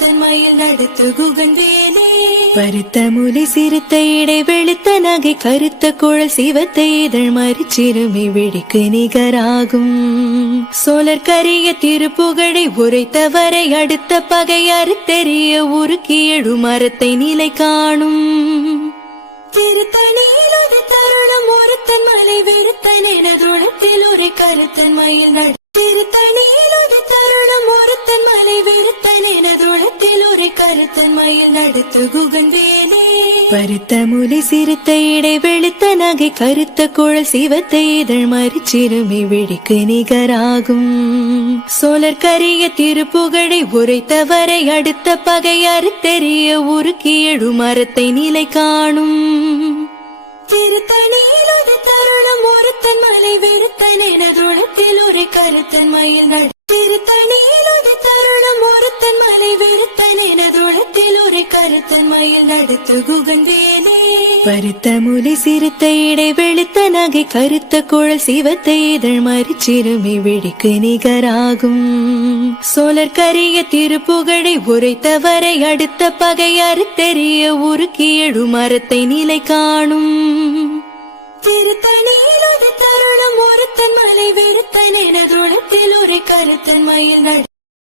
கருத்தன் மயில் நடத்து குகன் வேலே பருத்த முலை சிறுத்த இடை வெளுத்த நகை கருத்த குழல் சிவத்த இதழ் மறிச்சிறுமி விழிக்கு நிகராகும் சோழர் கரிய திருப்புகழை உரைத்தவரை அடுத்த பகை அறுத்தெறிய உருக்கி எழு மரத்தை நிலை காணும் திருத்தணியில் தருணம் ஒருத்தன் மலை வெறுத்தன் எனதுளத்தில் ஒரு கருத்தன் மயில் நட திருத்தணியில் தருணம் ஒருத்தன் மலை வெறுத்தன் எனதுளத்தில் ஒரு கருத்தன் மயில் நடத்து குகன் வேலே பருத்த முலை சிறுத்த இடை வெளுத்த நகை கருத்த குழல் சிவத்த இதழ் மறிச்சிறுமி விழிக்கு நிகராகும் சோழர் கரிய திருப்புகழை உரைத்தவரை அடுத்த பகை அறுத்தெறிய உருக்கி எழு மரத்தை நிலை காணும் திருத்தணியில் தருணம் ஒருத்தன் மலை வெறுத்தன் எனதுளத்தில் ஒரு கருத்தன் மயில் நட திருத்தணியில் தருணம் ஒருத்தன் மலை வெறுத்தன் எனதுளத்தில் ஒரு கருத்தன் மயில் நடத்து குகன் வேலே பருத்த முலை சிறுத்த இடை வெளுத்த நகை கருத்த குழல் சிவத்த இதழ் மறிச்சிறுமி விழிக்கு நிகராகும் சோழர் கரிய திருப்புகழை உரைத்தவரை அடுத்த பகை அறுத்தெறிய உருக்கி எழு மரத்தை நிலை காணும் திருத்தணியில் தருணம் ஒருத்தன் மலை வெறுத்தன் எனதுளத்தில் ஒரு கருத்தன் மயில் நட